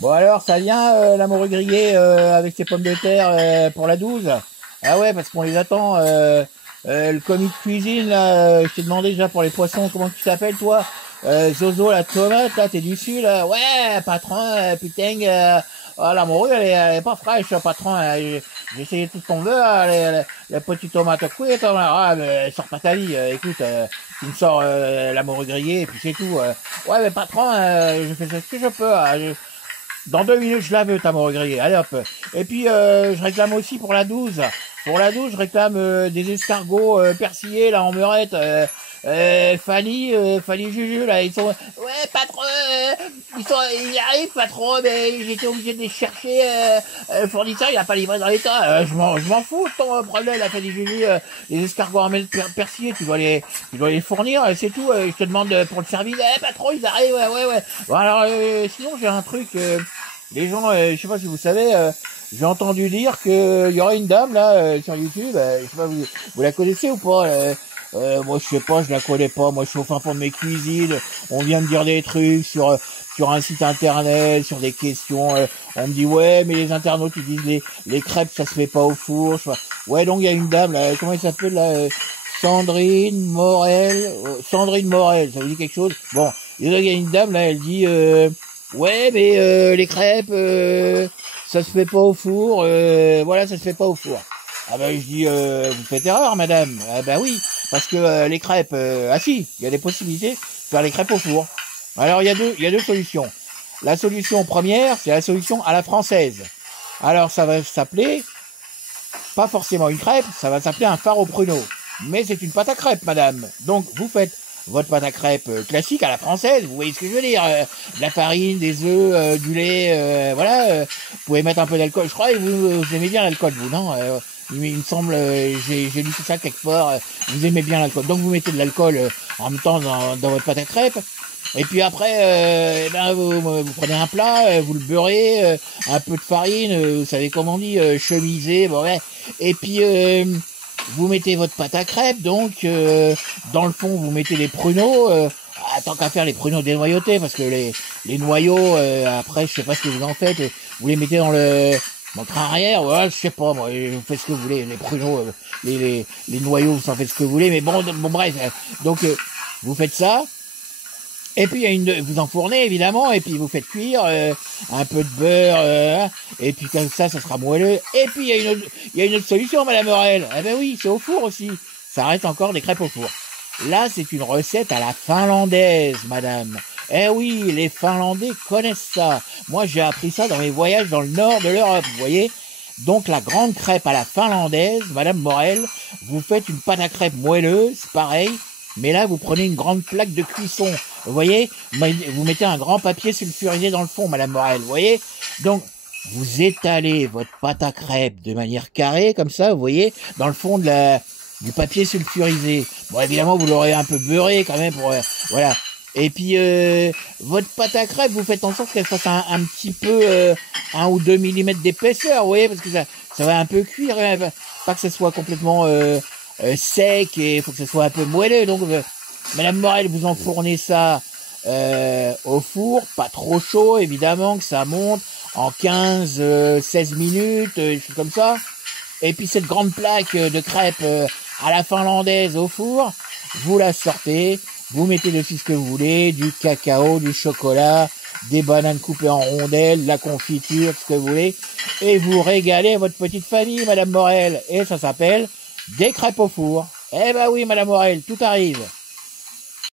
Bon alors, ça vient la morue grillée avec ses pommes de terre pour la 12. Ah ouais, parce qu'on les attend. Le commis de cuisine, là, je t'ai demandé déjà pour les poissons, comment tu t'appelles toi? Zozo, la tomate, là, t'es du sud, là. Ouais, patron, putain, oh, la morue, elle est pas fraîche, patron. J'ai essayé tout ce qu'on veut, la petite tomate cuite, ah, mais elle sort pas ta vie. Écoute, tu me sors la morue grillée, et puis c'est tout. Ouais, mais patron, je fais ce que je peux. Dans 2 minutes, je la veux, ta morue grillée. Allez hop. Et puis, je réclame aussi pour la 12. Pour la 12, je réclame des escargots persillés, là, en meurette. Fanny, Juju, là, ils sont... Ouais, patron, ils arrivent, patron, mais j'étais obligé de les chercher. Le fournisseur, il a pas livré dans les temps. Je m'en fous de ton problème, la Fanny, Juju. Les escargots en persillés, tu dois les fournir, c'est tout. Je te demande pour le service. Patron, ils arrivent, ouais. Bon, alors, sinon, j'ai un truc... les gens, je sais pas si vous savez, j'ai entendu dire que y aurait une dame là sur YouTube. Je sais pas, vous la connaissez ou pas? Moi, je sais pas, je la connais pas. Moi, je suis au fin fond de mes cuisines. On vient me dire des trucs sur un site internet, sur des questions. On me dit ouais, mais les internautes ils disent les crêpes ça se fait pas au four. Ouais, donc il y a une dame là. Comment elle s'appelle là? Sandrine Morel. Sandrine Morel, ça vous dit quelque chose? Bon, il y a une dame là, elle dit. Ouais, mais les crêpes, ça se fait pas au four. Voilà, ça se fait pas au four. Ah ben je dis, vous faites erreur, madame. Ah ben oui, parce que les crêpes, ah si, il y a des possibilités de faire les crêpes au four. Alors il y a deux solutions. La solution première, c'est la solution à la française. Alors ça va s'appeler, pas forcément une crêpe, ça va s'appeler un faro pruneau. Mais c'est une pâte à crêpes, madame. Donc vous faites votre pâte à crêpes classique à la française, vous voyez ce que je veux dire, de la farine, des œufs, du lait, voilà, vous pouvez mettre un peu d'alcool, je crois que vous aimez bien l'alcool, vous, non? Il me semble, j'ai lu tout ça quelque part, vous aimez bien l'alcool, donc vous mettez de l'alcool en même temps dans votre pâte à crêpes, et puis après, vous prenez un plat, vous le beurrez, un peu de farine, vous savez comment on dit, chemiser, bon ouais, et puis vous mettez votre pâte à crêpes, donc dans le fond vous mettez les pruneaux, tant qu'à faire les pruneaux dénoyautés, parce que les noyaux, après je sais pas ce que vous en faites, vous les mettez dans le train arrière, ouais, je sais pas, moi, vous faites ce que vous voulez, les pruneaux, les noyaux, vous en faites ce que vous voulez, mais bon bref, donc vous faites ça. Et puis vous enfournez évidemment, et puis vous faites cuire un peu de beurre, et puis comme ça sera moelleux. Et puis il y a une autre solution, Madame Morel. Eh ben oui, c'est au four aussi. Ça reste encore des crêpes au four. Là, c'est une recette à la finlandaise, Madame. Eh oui, les Finlandais connaissent ça. Moi, j'ai appris ça dans mes voyages dans le nord de l'Europe, vous voyez. Donc la grande crêpe à la finlandaise, Madame Morel, vous faites une pâte à crêpes moelleuse, pareil. Mais là, vous prenez une grande plaque de cuisson. Vous voyez, vous mettez un grand papier sulfurisé dans le fond, Madame Morel. Vous voyez, donc vous étalez votre pâte à crêpes de manière carrée, comme ça, vous voyez, dans le fond du papier sulfurisé. Bon, évidemment, vous l'aurez un peu beurré quand même pour voilà. Et puis votre pâte à crêpes, vous faites en sorte qu'elle fasse un petit peu 1 ou 2 millimètres d'épaisseur, vous voyez, parce que ça va un peu cuire, pas que ça soit complètement sec, et il faut que ça soit un peu moelleux. Donc Madame Morel, vous enfournez ça au four, pas trop chaud évidemment, que ça monte en 15-16 minutes, des choses comme ça. Et puis cette grande plaque de crêpes à la finlandaise au four, vous la sortez, vous mettez dessus ce que vous voulez, du cacao, du chocolat, des bananes coupées en rondelles, la confiture, ce que vous voulez, et vous régalez votre petite famille, Madame Morel. Et ça s'appelle des crêpes au four. Eh ben oui, Madame Morel, tout arrive.